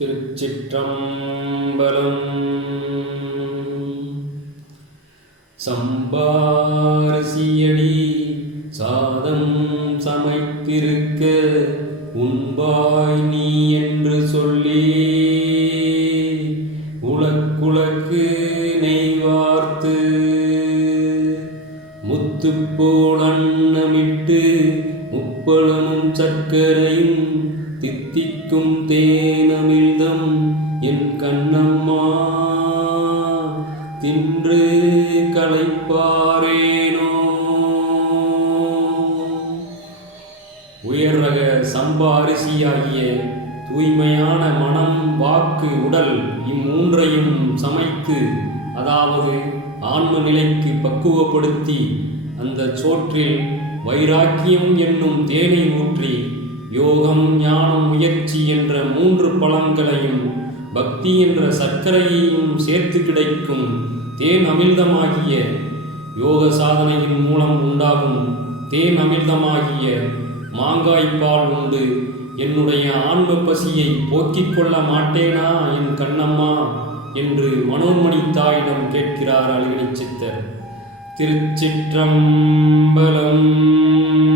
திருச்சிற்றம்பலம். சம்பாரசியடி சாதம் சமைத்திருக்க உண்பாய் நீ என்று சொல்லி உலக்குலக்கு நெய்வார்த்து முத்துப்போல் அன்னமிட்டு உப்பளமும் சர்க்கரையும் தித்திக்கும் தேனமிழ்தம் என் கண்ணம்மா. தின்று களைப்பாரேனோ. உயர் ரக சம்பா அரிசியாகிய தூய்மையான மனம் வாக்கு உடல் இம்மூன்றையும் சமைத்து அதாவது ஆன்ம நிலைக்கு பக்குவப்படுத்தி அந்த சோற்றில் வைராக்கியம் என்னும் தேனை ஊற்றி யோகம் ஞானம் முயற்சி என்ற மூன்று பழங்களையும் பக்தி என்ற சர்க்கரையையும் சேர்த்து கிடைக்கும் தேன் அமிர்தமாகிய யோக சாதனையின் மூலம் உண்டாகும் தேன் அமிர்தமாகிய மாங்காய்ப்பால் உண்டு. என்னுடைய ஆன்ம பசியை போக்கிக் கொள்ள மாட்டேனா என் கண்ணம்மா? என்று மனோன்மணி தாயிடம் கேட்கிறார் அழகினி சித்தர். திருச்சிற்றம்பலம்.